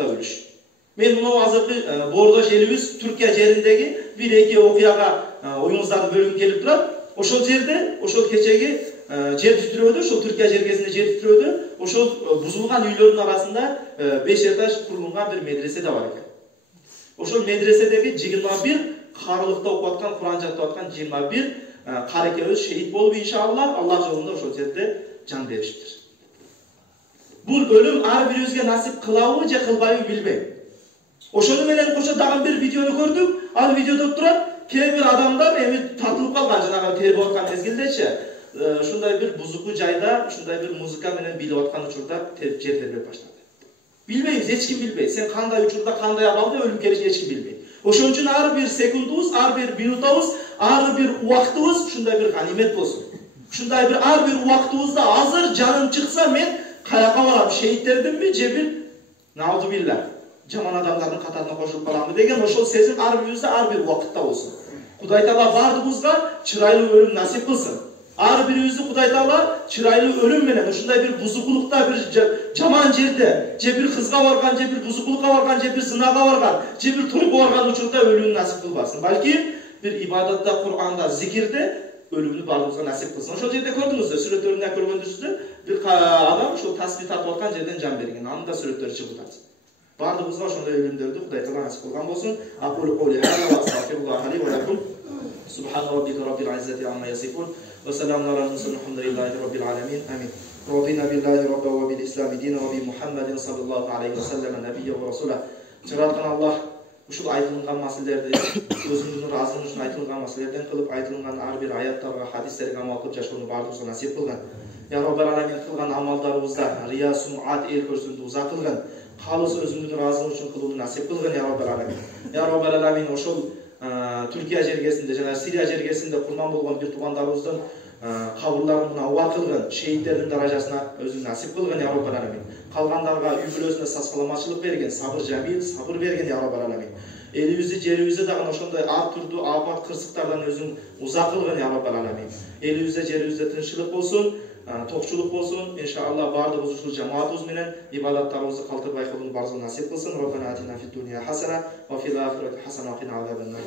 ошондо өлүш. Мен мына азыркы Бордош элибиз Түркия жериндеги бир эки окуяга оюңуздарды бөлгүм келип турат. Ошол жерде, ошол кечеги жер титирөөдө, ошол Түркия жергесинде жер титирөөдө, ошол бузулган үйлөрдүн арасында 5 этаж курулган бир медресе да бар экен. Ошол медреседеги 21 карылыкта окуп аткан, Куран жаттап аткан 21 карекебиз шейит болуп иншалла Аллах жолунда ошол жерде жан беришиптир. Бул өлүм ар бирибизге насип кылабы же кылбайбы билбейм. Ошону менен кошо дагы бир видеону көрдүк. Ал видеодо турат, кээ бир адамдар эми татылып калган, жанагы тербеп аткан мезгилдечи, ушундай бир бузуку жайда, ушундай бир музыка менен билип аткан учурда жер тербеп баштады. Билбейбиз, эч ким билбейт. Сен кандай учурда, кандай абалда өлүм келишин эч ким билбейт. Ошон үчүн ар бир секундубуз, ар бир минутубуз, ар бир убактыбыз ушундай бир ганимет болсун. Ушундай бир ар бир убактыбызда азыр жаным чыкса мен каяка барам, шейттердимби же бир наудубилла жаман адамдардын катарына кошулуп каламбы деген ошол сезим ар бирибизде ар бир убакытта болсун. Кудай Таала бардыгыбызга чырайлуу өлүм насип кылсын. Ар бирибизди Кудай Таала чырайлуу өлүм менен ушундай бир бузукулукта, бир жаман жерде, же бир кызга барган, же бир бузукулукка барган, же бир зынага барган, же бир тойго барган учурда өлүмүн насип кылбасын. Балки бир ибадатта, Кур'анда, зикирде өлүмдү бардыгыбызга насип кылсын. Ошол жерде көрдүңүздөр, сүрөттөрүндө көргөндөсүздөр, бир адам ушул тасбih тартып аткан жерден жан берген. Анын да сүрөттөрү чыгып атат. Бардыгыбызга ошондой өлүмдөрдү Кудай Таала насип кылган болсун. Aqulu qawli hadha wa astaghfirullaha li wa lakum. Subhana rabbika rabbil izzati amma yasifun. Ve selamun ala mursalin. Elhamdülillahi rabbil alamin. Amin. Radina billahi rabban ve bil islami dinan ve bi Muhammedin sallallahu aleyhi ve sellem nabiyye ve rasulah. Жараткан Аллах ушул айтылган маселелерди өзүнүн ыраазылыгы үчүн айтылган маселелерден кылып, айтылган ар бир аяттарга, хадистерге амал кылып жашоону бардыгыбызга насип кылган. Я Раббал аламин, кылган амалдарыбызда рия, сумат, эл көрсөтүү узак кылган. Калыс өзүнүн ыраазылыгы үчүн кылууну насип кылган. Я Раббал аламин. Я Раббал аламин, ошол Түркия жергесинде жана Сирия жергесинде курман болгон бир туугандарыбыздын кабырларын убак кылган, шейттердин даражасына өзүн насип кылган. Я Раббал аламин. Калгандарга үй бүлөсүнө саскаламачылык берген, сабыр жамил, сабыр берген. Я Раббал аламин. Элибизди, жерибизди дагы ошондой ар түрдүү апат, кырсыктардан өзүн узак кылган. Я Раббал аламин. Элибизде, жерибизде тынччылык болсун, токчулук болсун. Иншалла бардыгыбыз ушул жамаатыбыз менен ибадаттарыбызды калтырбай кылууну бардыгыбызга насип кылсын. Раббана атина фид дуния хасана ва фил ахирати хасана ва кина азабан нар.